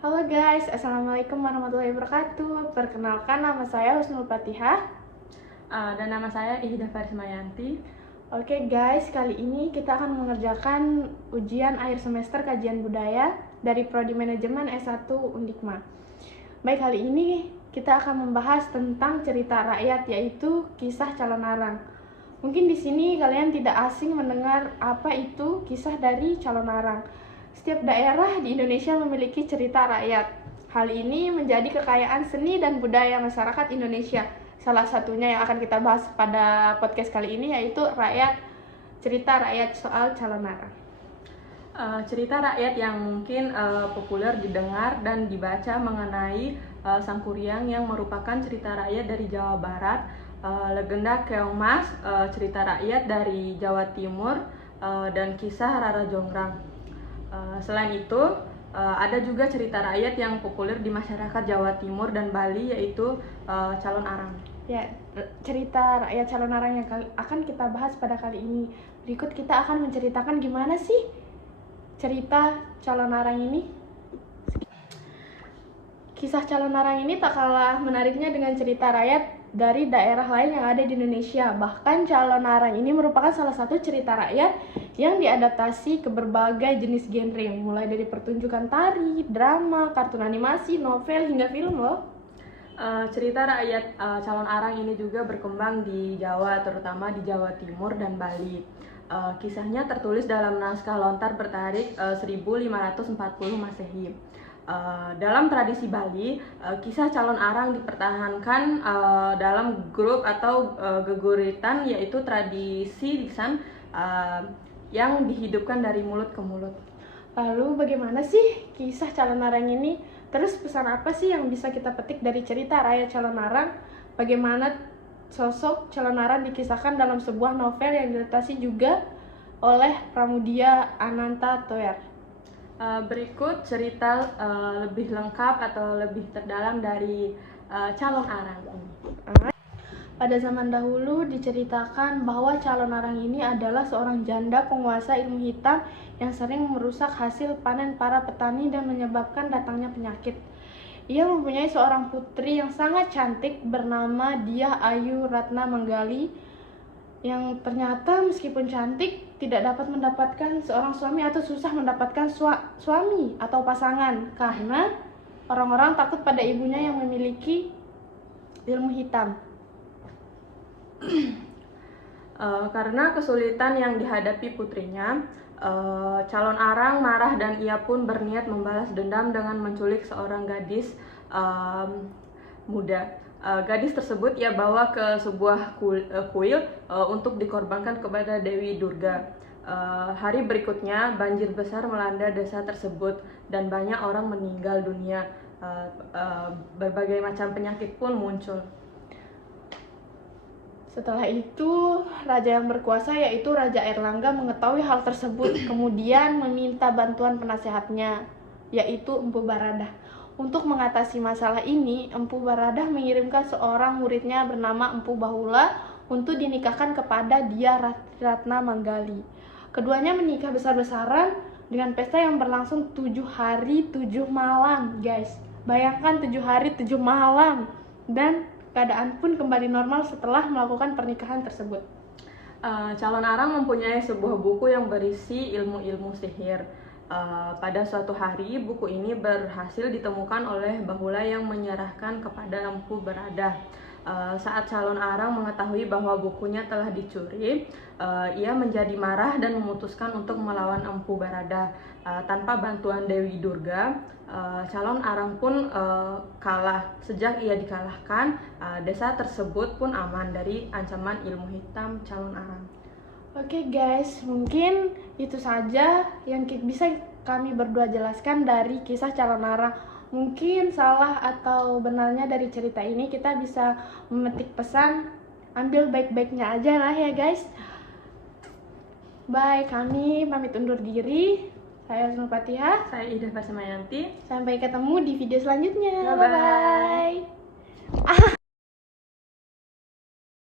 Halo guys, Assalamualaikum warahmatullahi wabarakatuh. Perkenalkan, nama saya Husnul Fatihah. Dan nama saya Ihda Farismayanti. Oke guys, kali ini kita akan mengerjakan ujian akhir semester kajian budaya dari Prodi Manajemen S1 Undikma. Baik, kali ini kita akan membahas tentang cerita rakyat, yaitu kisah calon arang. Mungkin di sini kalian tidak asing mendengar apa itu kisah dari calon arang. Setiap daerah di Indonesia memiliki cerita rakyat. Hal ini menjadi kekayaan seni dan budaya masyarakat Indonesia. Salah satunya yang akan kita bahas pada podcast kali ini yaitu cerita rakyat soal calon arang. Cerita rakyat yang mungkin populer didengar dan dibaca mengenai Sang Kuryang yang merupakan cerita rakyat dari Jawa Barat, legenda Keong Mas, cerita rakyat dari Jawa Timur, dan kisah Rara Jonggrang. Selain itu, ada juga cerita rakyat yang populer di masyarakat Jawa Timur dan Bali, yaitu calon arang. Ya, cerita rakyat calon arang yang akan kita bahas pada kali ini. Berikut kita akan menceritakan gimana sih cerita calon arang ini. Kisah calon arang ini tak kalah menariknya dengan cerita rakyat dari daerah lain yang ada di Indonesia. Bahkan calon arang ini merupakan salah satu cerita rakyat yang diadaptasi ke berbagai jenis genre, mulai dari pertunjukan tari, drama, kartun animasi, novel, hingga film loh. Cerita rakyat calon arang ini juga berkembang di Jawa, terutama di Jawa Timur dan Bali. Kisahnya tertulis dalam naskah lontar bertarikh 1540 Masehi. Dalam tradisi Bali, kisah calon arang dipertahankan dalam grup atau geguritan, yaitu tradisi lisan yang dihidupkan dari mulut ke mulut. Lalu bagaimana sih kisah calon arang ini? Terus pesan apa sih yang bisa kita petik dari cerita rakyat calon arang? Bagaimana sosok calon arang dikisahkan dalam sebuah novel yang diadaptasi juga oleh Pramudia Ananta Toer. Berikut cerita lebih lengkap atau lebih terdalam dari calon arang ini. Pada zaman dahulu diceritakan bahwa calon arang ini adalah seorang janda penguasa ilmu hitam yang sering merusak hasil panen para petani dan menyebabkan datangnya penyakit. Ia mempunyai seorang putri yang sangat cantik bernama Dyah Ayu Ratna Manggali, yang ternyata meskipun cantik tidak dapat mendapatkan seorang suami atau susah mendapatkan suami atau pasangan karena orang-orang takut pada ibunya yang memiliki ilmu hitam. Karena kesulitan yang dihadapi putrinya, calon arang marah dan ia pun berniat membalas dendam dengan menculik seorang gadis muda. Gadis tersebut ia bawa ke sebuah kuil untuk dikorbankan kepada Dewi Durga. Hari berikutnya banjir besar melanda desa tersebut dan banyak orang meninggal dunia. Berbagai macam penyakit pun muncul. Setelah itu, raja yang berkuasa yaitu Raja Airlangga mengetahui hal tersebut, kemudian meminta bantuan penasehatnya, yaitu Empu Baradah. Untuk mengatasi masalah ini, Empu Baradah mengirimkan seorang muridnya bernama Empu Bahula untuk dinikahkan kepada Dyah Ratna Manggali. Keduanya menikah besar-besaran dengan pesta yang berlangsung 7 hari 7 malam, guys. Bayangkan 7 hari 7 malam, dan keadaan pun kembali normal setelah melakukan pernikahan tersebut. Calon arang mempunyai sebuah buku yang berisi ilmu-ilmu sihir. Pada suatu hari, buku ini berhasil ditemukan oleh Bahula yang menyerahkan kepada Empu Baradah. Saat calon arang mengetahui bahwa bukunya telah dicuri, ia menjadi marah dan memutuskan untuk melawan Empu Baradah. Tanpa bantuan Dewi Durga, calon arang pun kalah. Sejak ia dikalahkan, desa tersebut pun aman dari ancaman ilmu hitam calon arang. Oke guys, mungkin itu saja yang bisa kami berdua jelaskan dari kisah calon arang. Mungkin salah atau benarnya dari cerita ini kita bisa memetik pesan, ambil baik-baiknya aja lah ya guys. Bye, kami pamit undur diri. Saya Husnul Fatihah. Saya Ihda Farismayanti. Sampai ketemu di video selanjutnya. Bye-bye. Bye-bye.